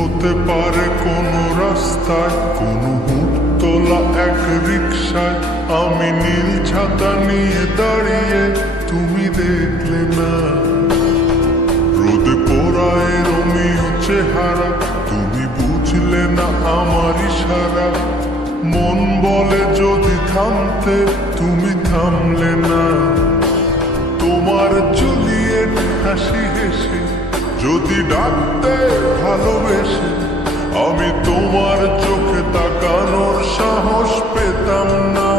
হতে পারে কোনো রাস্তায়, কোনো হুটতলা এক রিক্সায় আমি নীল ছাতা নিয়ে দাঁড়িয়ে তুমি দেখলে না। রোদে পোড়ায় রোমিও চেহারা, তুমি বুঝলে না আমার ইশারা। মন বলে যদি থামতে, তুমি থামলে না। তোমার জুলিয়েট হাসি হেসে যদি ডাকতে ভালোবেসে, আমি তোমার চোখে তাকানোর সাহস পেতাম না।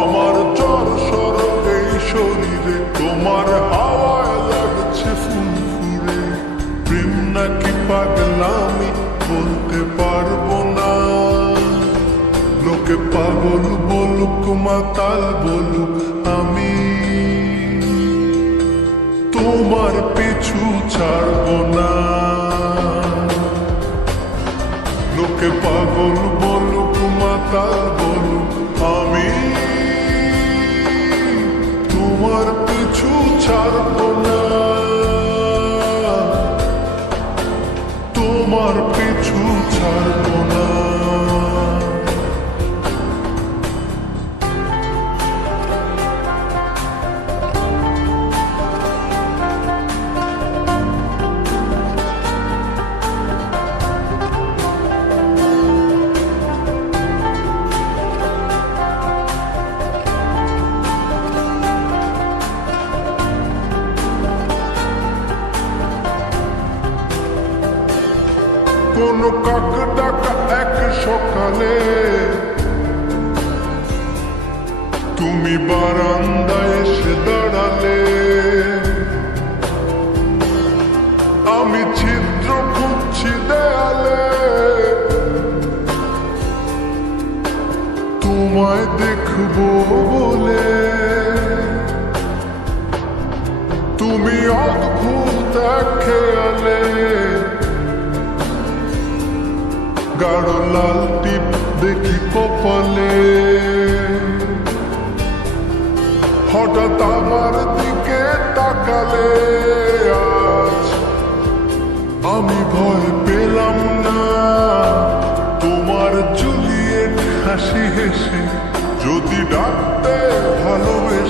আমার জ্বর সর এই শরীরে তোমার হাওয়ায় লাগছে ফুরফুরে। প্রেম নাকি পাগলামি বলতে পারব না। লোকে পাগল বলুক, মাতাল বলুক, আমি তোমার পিছু ছাড়ব না। লোকে পাগল বলুক মাতাল কোন কাক ডাকা এক সকালে। তুমি বারান্দায় এসে দাঁড়ালে। আমি ছিদ্র খুঁজছি দেয়ালে। তোমায় দেখব বলে। তুমি অদ্ভুত খেয়ালে। গাঢ় লাল টিপ দেখি কপালে। হঠাৎ আমার দিকে তাকালে, আজ আমি ভয় পেলাম না। তোমার জুলিয়েট হাসি হেসে যদি ডাকতে ভালোবেসে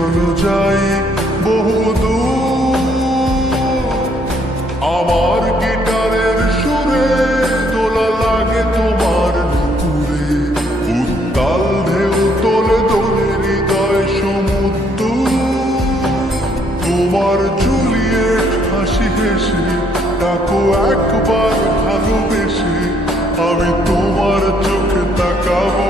চলো যাই বহুদূর আমার গিটারের সুরে দোলা লাগে তোমার নুপুরে উত্তাল ঢেউ তোলে দোলে হৃদয় সমুদ্র। তোমার জুলিয়েট হাসি হেসে ডাকো একবার ভালোবেসে। আমি তোমার চোখে তাকাবো